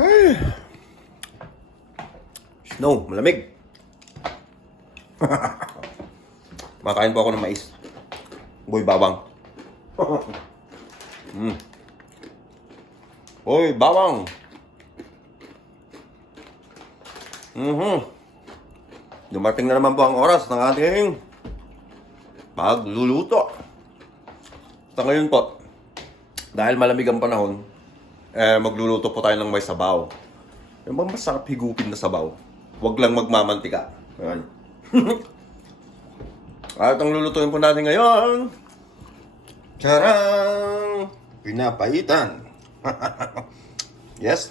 Ay, snow, malamig. Makain po ako ng mais. Boy, bawang. Boy, bawang. Dumating na naman po ang oras ng ating pagluluto. Sa ngayon po, dahil malamig ang panahon, magluluto po tayo ng may sabaw. Yung bang masarap higupin na sabaw. Huwag lang magmamantika. Ayan. At ang lulutuin po natin ngayon, charang! Pinapaitan. Yes.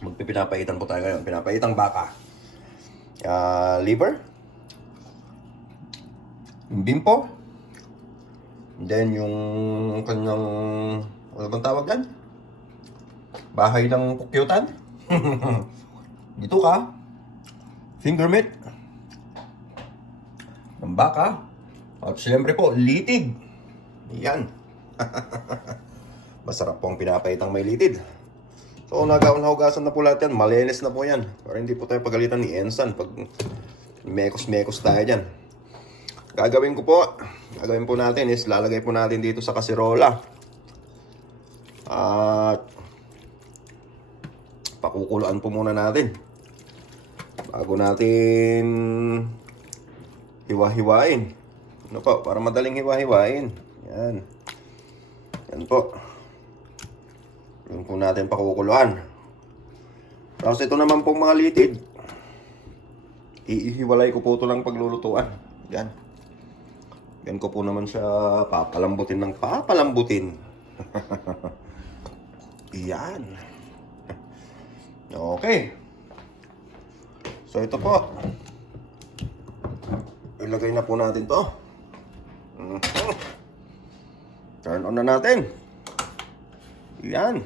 Magpipinapaitan po tayo ngayon. Pinapaitang baka. Liver. Yung bimpo. And then yung kanyang, ano bang tawag yan? Bahay ng kukyutan. Dito ka. Finger meat. Ng baka. At siyempre po, litid. Yan. Masarap pong pinapaitang may litid. So, nagaon-hugasan na po lahat yan. Malinis na po yan. Para hindi po tayo pagalitan ni Ensan pag mekos-mekos tayo dyan. Gagawin po natin is lalagay po natin dito sa kasirola. At pakukuluan po muna natin. Bago natin hiwa-hiwain. Ano po? Para madaling hiwa-hiwain. Yan. Yan po. Yung po natin pakukuluan. Tapos ito naman pong mga litid. Iihiwalay ko po ito lang paglulutuan. Yan. Yan ko po naman siya papalambutin ng papalambutin. Yan. Okay. So ito po. Ilagay na po natin to. Turn on na natin. Yan.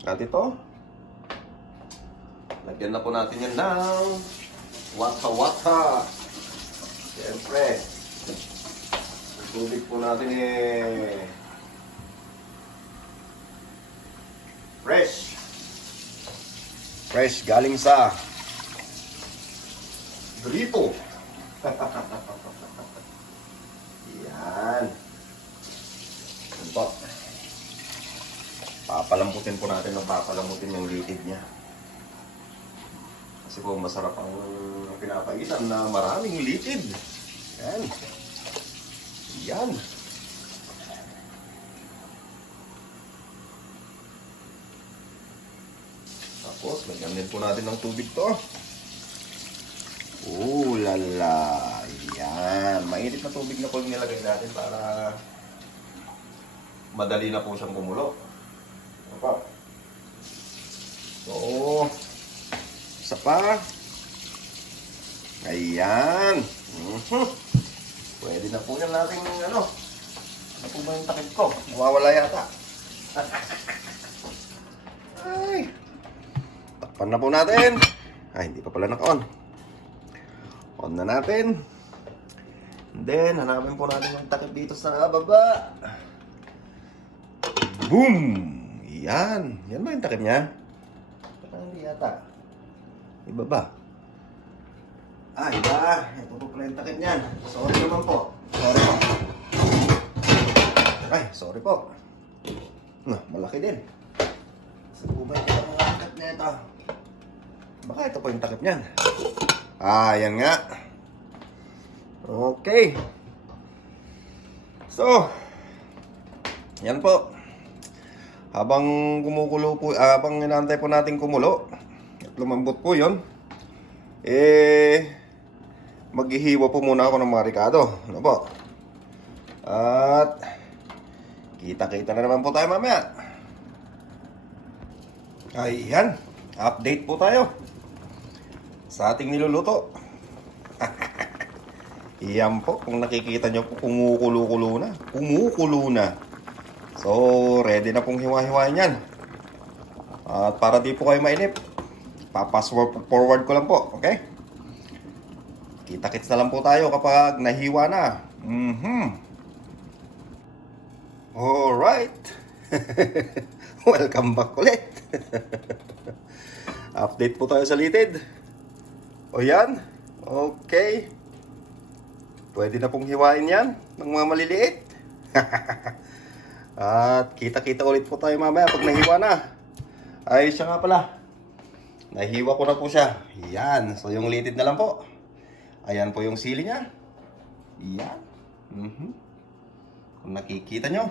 At ito, lagyan na po natin yan ng wata-wata. Siyempre, tubig po natin fresh. Fresh galing sa gripo. Yan. Yan po. Papalambutin po natin ng papalambutin yung litid niya. Kasi po masarap ang pinapaitan na maraming litid. Yan. Yan. Tapos, lagyan din po natin ng tubig to. Lala. Yan. Mainit na tubig na po yung nilagay natin para madali na po siyang kumulo. Apa. So, isa pa. Ayan. Pwede na po yan natin, ano po ba yung takip ko? Mawawala yata. Ay. Takpan na po natin. Ay, hindi pa pala naka-on. On na natin. And then, hanapin po natin yung takip dito sa baba. Boom! Yan. Yan ba yung takip niya? Parang hindi yata. Iba ba? Iba. Ito po pala yung takip niyan. Sorry naman po. Sorry po. Ay, sorry po. Malaki din. Saan po ba yung takip niya ito? Baka ito po yung takip niyan. Yan nga. Okay. So, yan po. Habang kumukulo po, habang inaantay po natin kumulo at lumambot po yon, maghihiwa po muna ako ng mga ricado. Ano po? At kita-kita na naman po tayo mamaya. Ayan, update po tayo sa ating niluluto. Iyan po, kung nakikita nyo po, kumukulo-kulo na. Kumukulo na. So, ready na pong hiwa-hiwain yan. At para di po kayo mainip, forward ko lang po, okay? Kita-kits na lang po tayo kapag nahiwa na. Alright. Welcome back ulit. Update po tayo sa litid. O yan. Okay. Pwede na pong hiwain yan ng mga maliliit. At kita-kita ulit po tayo mamaya pag nahiwa na. Ay, siya nga pala. Nahiwa ko na po siya. Yan. So, yung litid na lang po. Ayan po yung sili niya. Yan. Kung nakikita nyo.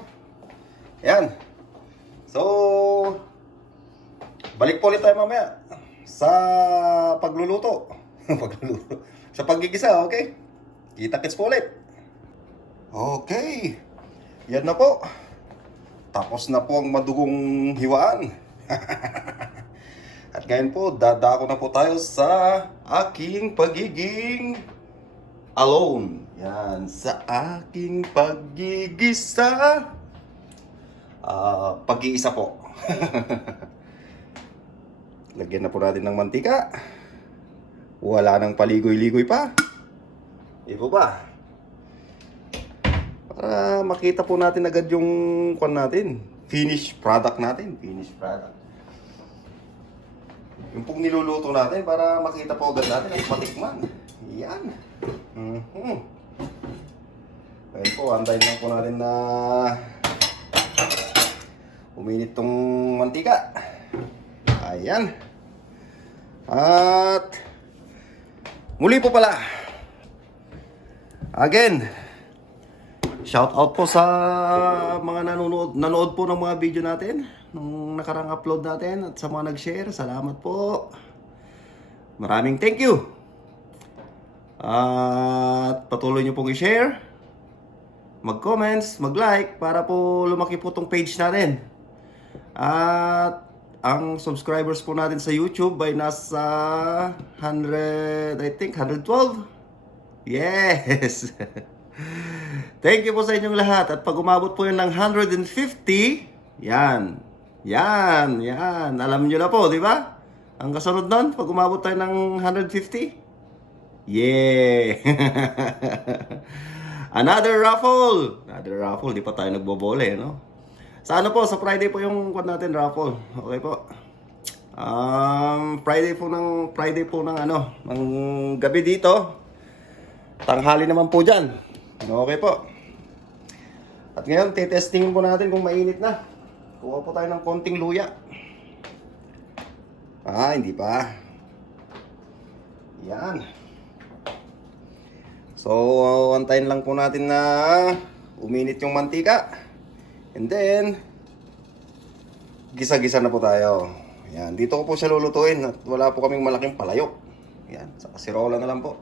Yan. So, balik po ulit tayo mamaya sa pagluluto. Pagluluto. Sa paggigisa, okay? Kita-kits po ulit. Okay. Yan na po. Tapos na po ang madugong hiwaan. At ngayon po, dadako na po tayo sa aking pagiging alone. Yan, sa aking pagigisa. Pag-iisa po. Lagyan na po natin ng mantika. Wala nang paligoy-ligoy pa. Ibo ba? Para makita po natin agad yung kwan natin. Finished product natin. Finished product. Yung pong niluluto natin para makita po agad natin at matikman. Yan. Ayun po, antayin lang po natin na uminit tong mantika. Ayan. At muli po pala. Again, shout out po sa mga nanood po ng mga video natin nung nakarang upload natin at sa mga nag-share. Salamat po. Maraming thank you. At patuloy nyo pong i-share, mag-comments, mag-like para po lumaki po tong page natin. At ang subscribers po natin sa YouTube ay nasa 100, I think 112. Yes. Thank you po sa inyong lahat. At pag umabot po yun ng 150, yan. Yan, yan. Alam nyo na po, di ba? Ang kasunod nun, pag umabot tayo ng 150, yeah. Another raffle. Another raffle. Di pa tayo nagbobole, no? Sa ano po, sa Friday po yung kwan natin, raffle. Okay po. Friday po ng ano, ng gabi dito. Tanghali naman po dyan. Okay po. At ngayon, titestingin po natin kung mainit na. Kuha po tayo ng konting luya. Hindi pa. Yan. So, antayin lang po natin na uminit yung mantika. And then, gisa-gisa na po tayo. Yan. Dito ko po siya lulutuin at wala po kaming malaking palayok. Yan. Sa kasirola na lang po.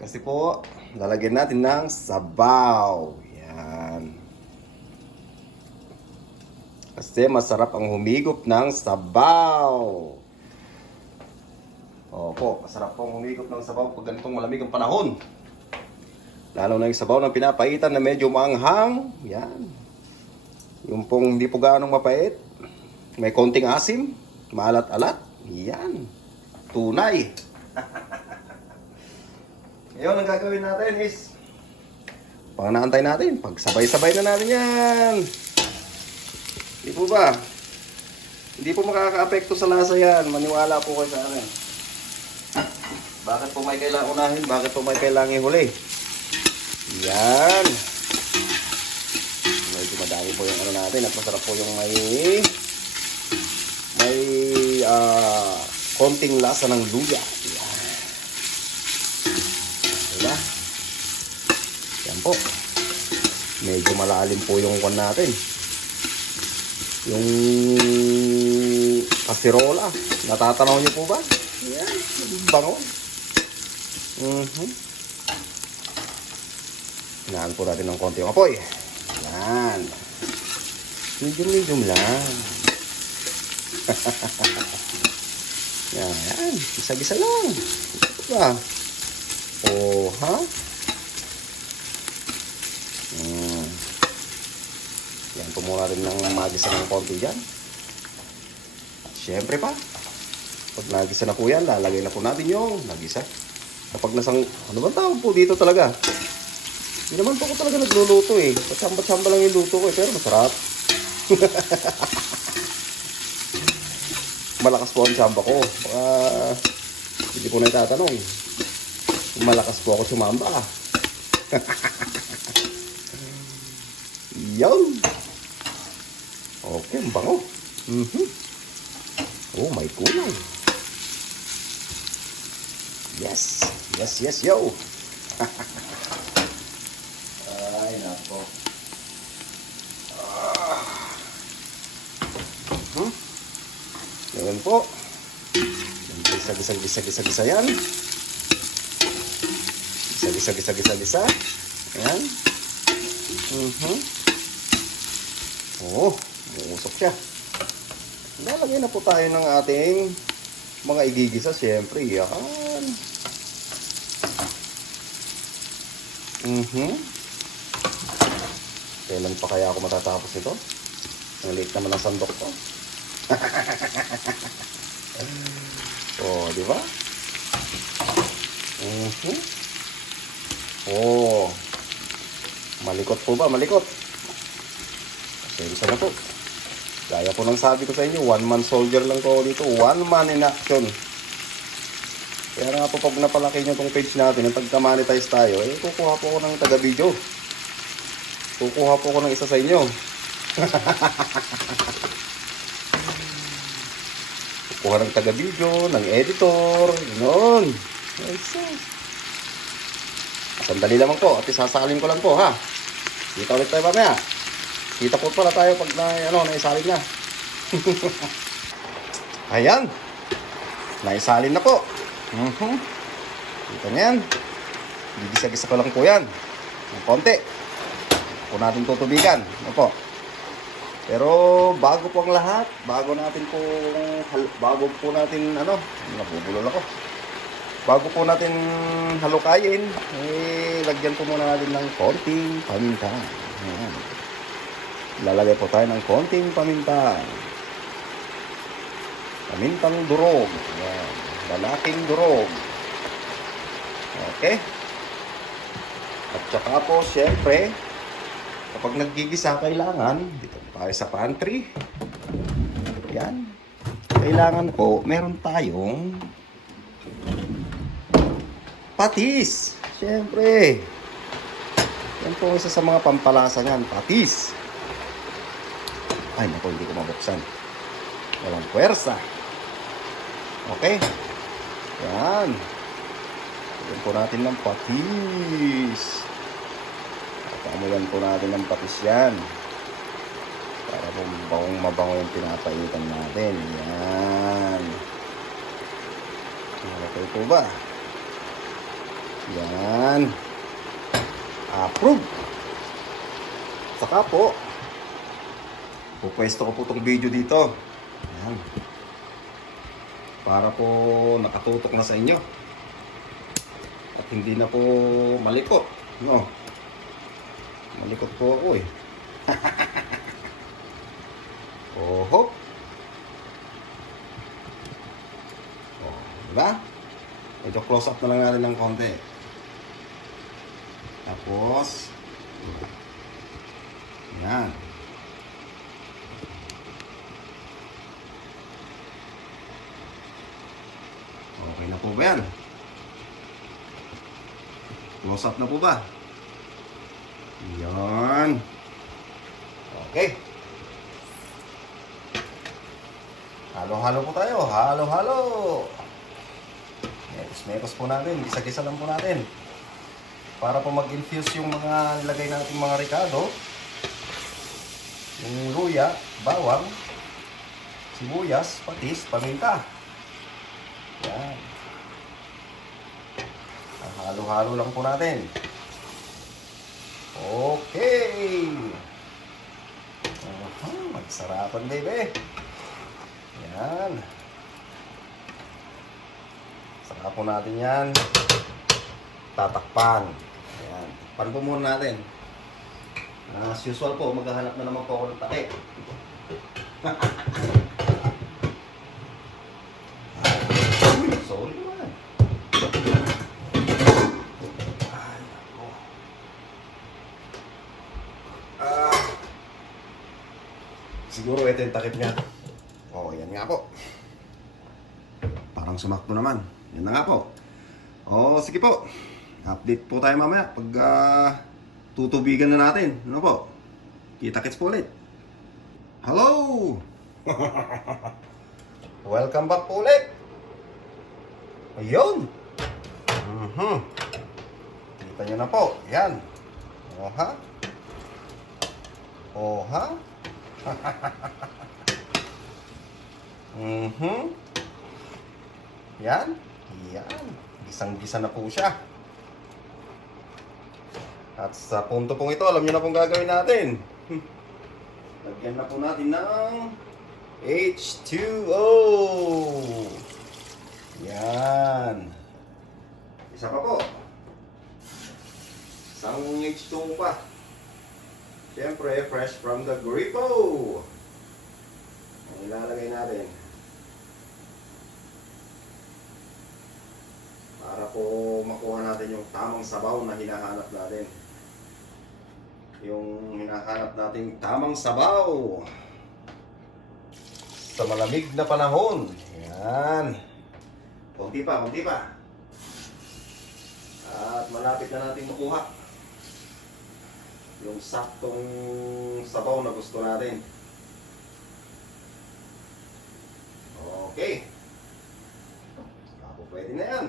Kasi po, lalagyan natin ng sabaw. Yan. Kasi masarap ang humigop ng sabaw. Opo, masarap pong humigop ng sabaw pag ganitong malamig ang panahon. Lalo na yung sabaw ng pinapaitan na medyo maanghang. Yan. Yung pong hindi po gaanong mapait. May konting asim. Maalat-alat. Yan. Tunay. Ngayon, ang gagawin natin is panganaantay natin. Pagsabay-sabay na natin yan. Hindi po ba? Hindi po makaka-apekto sa lasa yan. Maniwala po kayo sa akin. Bakit po may kailangang unahin? Bakit po may kailangang huli? Yan. Medyo madami po yung ano natin. At masarap po yung may konting lasa ng luya. Yan. Diba? Yan po. Medyo malalim po yung kwan natin. Yung kasirola. Natatanaw niyo po ba? Yan. Bango. Hinaan po natin ng konti yung apoy. Yan. Medium lang. Yan. Gisa-gisa lang. Diba? Oh, ha? Yan po muna rin ng magisa ng konti dyan. At syempre pa, pag nagisa na po yan, lalagay na po natin yung nagisa. Kapag nasang, ano ba tawag po dito talaga? Hindi naman po ko talaga nagluluto eh. Patsamba-tsamba lang yung luto ko eh, pero masarap. Malakas po ang tsamba ko. Baka hindi ko na itatanong. Malakas po ako sumamba. Yun. Okay, ang bango. Oh, may kulang. Yes. Yes, yes, yo. Ay, nako. Ngayon po. Gisa yan. Gisa. Ayan. Oh, uusok siya. Lalagay na po tayo ng ating mga igigisa, siyempre. Yan. Kailan pa kaya ako matatapos ito? Ang late naman ang sandok ko. Oh, di ba? Oh. Malikot po ba? Malikot. Pasensya na po. Gaya po ng sabi ko sa inyo, one-man soldier lang po dito. One man in action. Kaya nga po pag napalaki nyo itong page natin, ang pagka-monetize tayo, eh kukuha po ako ng taga-video. Kukuha po ako ng isa sa inyo. Kukuha ng taga-video, ng editor, ganoon. Sandali lamang po, at isasalin ko lang po ha. Kita ulit tayo mamaya. Kita po pala tayo pag naisalin na. Ayan. Naisalin na po. Kita nyo yan. Gigisa-gisa ko lang po yan. Ng konti. Po natin tutubigan. Ano po? Pero bago po ang lahat, bago po natin nabubulol ako. Bago po natin halukayin, lagyan po muna natin ng konting paminta. Ayan. Lalagay po tayo ng konting paminta. Pamintang durog. Ayan. Lalaking durog. Okay. At saka po, syempre, kapag naggigisa, kailangan, dito tayo sa pantry. Yan. Kailangan po, meron tayong patis. Syempre. Yan po isa sa mga pampalasa niyan, patis. Ay, naku, hindi ko mabuksan. Walang puwersa. Okay. Yan. Lagyan po natin ng patis. Pamulan po natin ng patis yan. Para po mabango yung pinapaitan natin. Yan. Okay po ba? Yan. Approve. Saka po, pupwesto ko po itong video dito. Yan. Para po nakatutok na sa inyo. At hindi na po malikot. No? Malikot po ako eh. Oho. Oh, diba? Medyo close up na lang natin ng konti. Tapos, yan. Okay na po ba yan? Close up na po ba? Yan. Okay. Halo-halo po tayo. Halo-halo. Mekos po natin. Gisa-gisa lang po natin. Para po mag-infuse yung mga nilagay natin mga ricado. Yung luya, bawang, sibuyas, patis, paminta. Yan. Halo-halo lang po natin. Okay. Magsarapan, baby. Yan. Saka po natin yan. Tatakpan. Yan. Takpan po muna natin. As usual po, maghahanap na naman po ako ng takip. Sorry naman. Ay, ako. Siguro ito yung takip niya. Oh, yan nga po. Parang sumakto naman. Yan na nga po. Oh, sige po. Update po tayo mamaya pag tutubigan na natin. Ano po? Kita-kits po ulit. Hello! Welcome back po ulit. Ayun. Kita nyo na po. Yan. Oh ha? Oh ha? Yan. Yan. Gisang-gisa na po siya. At sa punto pong ito, alam nyo na pong gagawin natin. Lagyan na po natin ng H2O. Yan. Isa pa po. Isang H2O pa. Siyempre, fresh from the gripo. Ang ilalagay natin. Para po makuha natin yung tamang sabaw na hinahanap natin. Yung hinahanap natin tamang sabaw sa malamig na panahon. Yan. Kunti pa, kunti pa. At malapit na natin makuha yung saktong sabaw na gusto natin. Okay. Ako pwede na yan.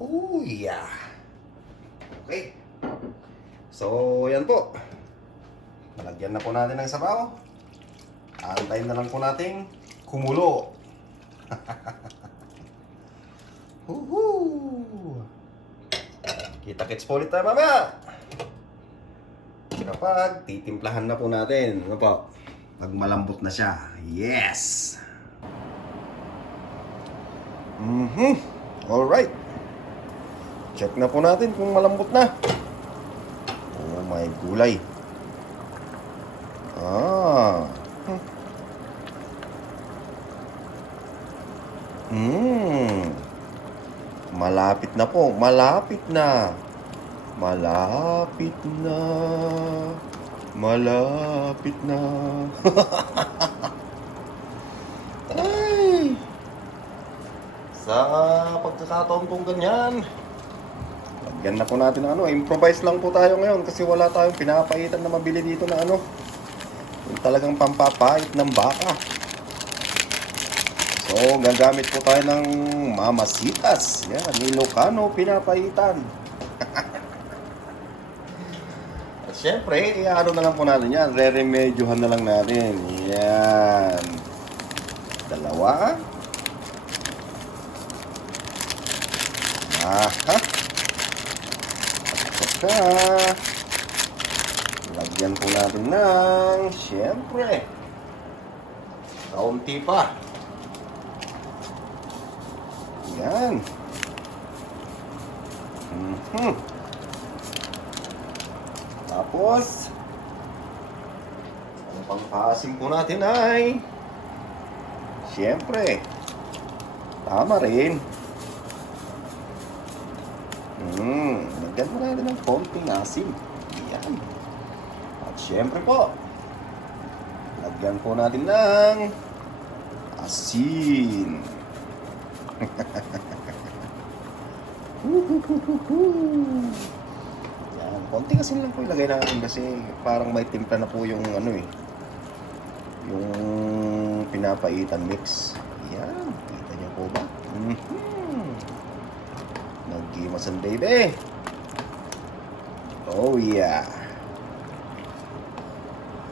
Oh yeah. Okay. So, yan po. Malagyan na po natin ng sabaw. Antayin na lang po natin kumulo. Woohoo! Kita-kits po ulit tayo mamaya. Kapag titimplahan na po natin. Ano po? Pag malambot na siya. Yes! Alright. Check na po natin kung malambot na. Oh my gulay. Malapit na po. Malapit na. Malapit na. Malapit na. Ay! Sa pagkakataon pong ganyan, lagyan na po natin ng improvise lang po tayo ngayon kasi wala tayong pinapaitan na mabili dito na yung talagang pampapait ng baka. So, gagamit po tayo ng mamasitas. Yan, Ilocano pinapaitan. At syempre, ano na lang po natin yan. Re-remedyohan na lang natin. Yan. Dalawa. Aha. At saka, lagyan po natin ng, syempre, kaunti pa. Yan. Tapos, ang pangpaasim po natin ay, syempre, tama rin. Lagyan mo natin ng konting asim. Yan. At syempre po, lagyan po natin ng asin. Yan, konting asin lang po ilagay natin kasi parang may timpla na po yung yung pinapaitan mix. Yan, kita niyo po ba? Naggimasan baby. Oh yeah.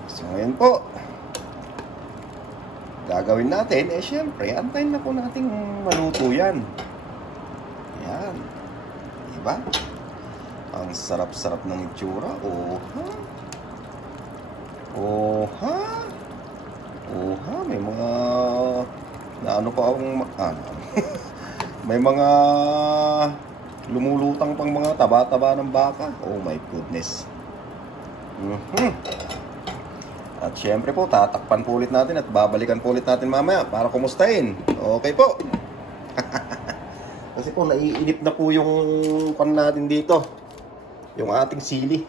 So ngayon po, gagawin natin, syempre, antayin na po natin maluto yan. Yan. Diba? Ang sarap-sarap ng itsura. Oh ha? Oh ha? Oh ha? May mga may mga lumulutang pang mga taba-taba ng baka. Oh my goodness. At syempre po, tatakpan po ulit natin at babalikan po ulit natin mamaya para kumustahin. Okay po. Kasi po, naiinip na po yung pan natin dito. Yung ating sili.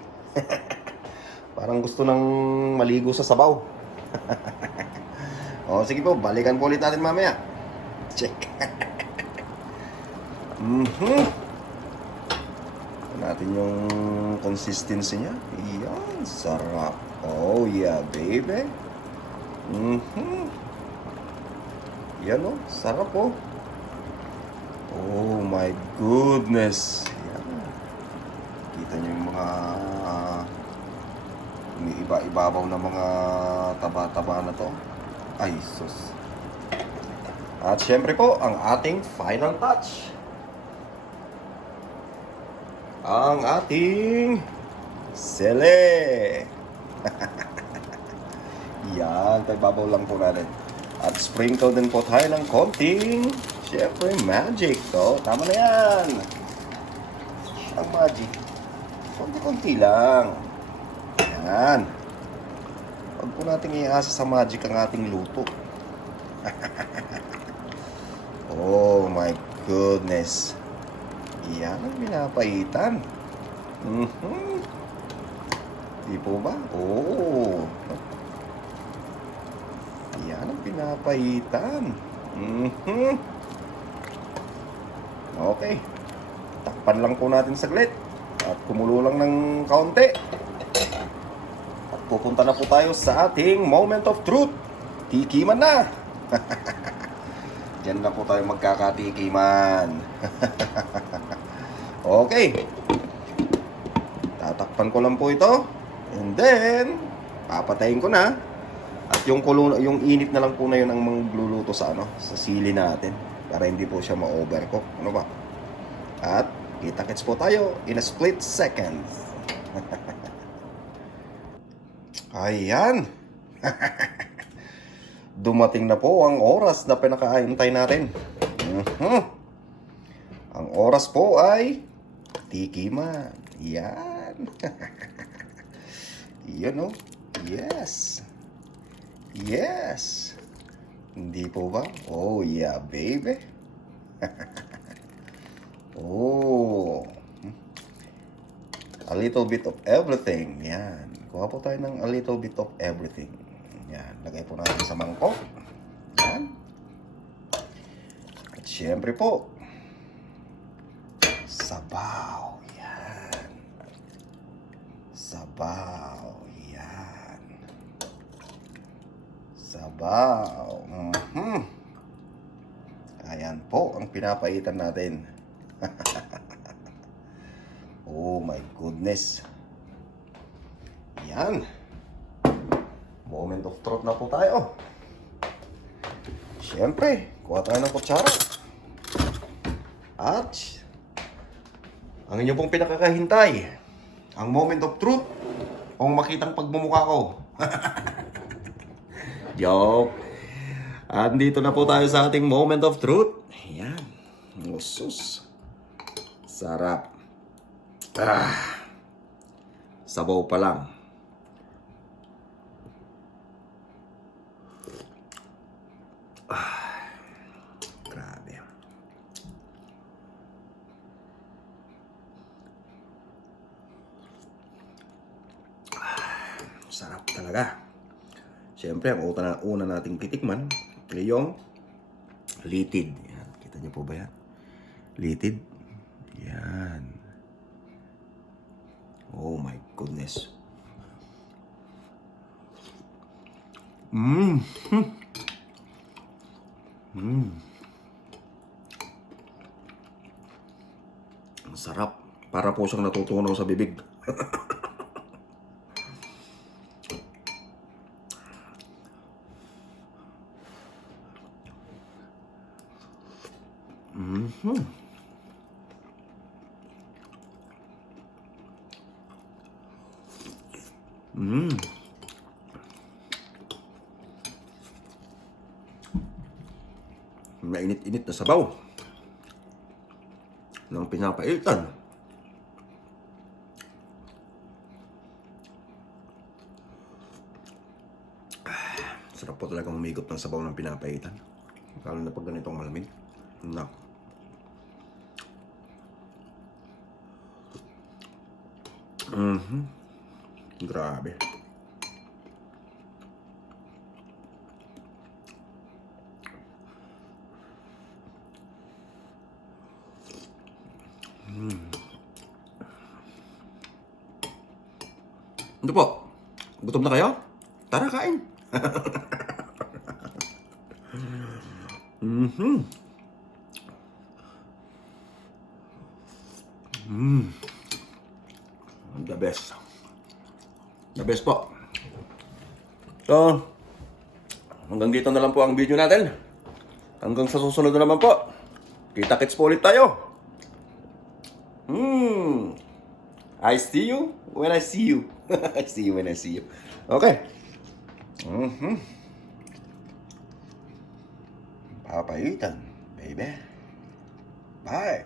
Parang gusto nang maligo sa sabaw. O, sige po, balikan po ulit natin mamaya. Check. Natin yung consistency niya. Yan, sarap. Oh yeah, baby. Yan oh, sarap oh. Oh my goodness. Yan. Kita niyo yung mga iba-ibabaw na mga taba-taba na to. Ay, sus. At syempre po, ang ating final touch. Ang ating sele. Yan, babaw lang po natin. At sprinkle din po tayo ng konting, syempre, magic. So, tama na yan. Ang magic. Konti-konti lang. Yan. Huwag po natin iasa sa magic ang ating luto. Oh my goodness. Yan ang pinapaitan. Di po ba? Oh. Yan ang pinapaitan. Okay. Takpan lang po natin saglit. At kumulo lang ng kaunti. At pupunta na po tayo sa ating moment of truth. Tikiman na. Diyan na po tayo magkakatikiman. Okay. Tatakpan ko lang po ito. And then, papatayin ko na. At yung init na lang po na yun ang magluluto sa sa sili natin. Para hindi po siya ma-overcook. Ano ba? At kita-kits po tayo in a split second. Ayan. Dumating na po ang oras na pinakaintay natin. Ang oras po ay tikiman. Yan. Yan o. Yes. Yes. Hindi po ba? Oh yeah, baby. Oh. A little bit of everything. Yan. Kuha po tayo ng a little bit of everything. Yan. Lagay po natin sa mangkok. Yan. At syempre po, sabaw. Yan. Sabaw. Yan. Sabaw. Ayan po ang pinapaitan natin. Oh my goodness. Yan. Moment of truth na po tayo. Siyempre, kuha tayo ng kutsara. At ang inyo pong pinakakahintay, ang moment of truth, kung makitang pagmumukha ko. Joke. Andito na po tayo sa ating moment of truth. Ayan. Usus. Sarap. Sabaw pa lang. Grabe. Sarap talaga. Siyempre, ang una nating titikman ay yung litid. Yan. Kita niyo po ba yan? Litid. Yan. Oh my goodness. Ang sarap. Para po siyang natutunaw sa bibig. Mainit-init na sabaw ng pinapaitan. Sarap po talaga umigop ng sabaw ng pinapaitan. Lalo na pag ganitong malamig. No. Grabe. Ano po? Gutom na kayo? Tara, kain. The best. The best po. So, hanggang dito na lang po ang video natin. Hanggang sa susunod na naman po. Kita-kits po ulit tayo. I see you when I see you. I see you when I see you. Okay. Papaitan, baby. Bye.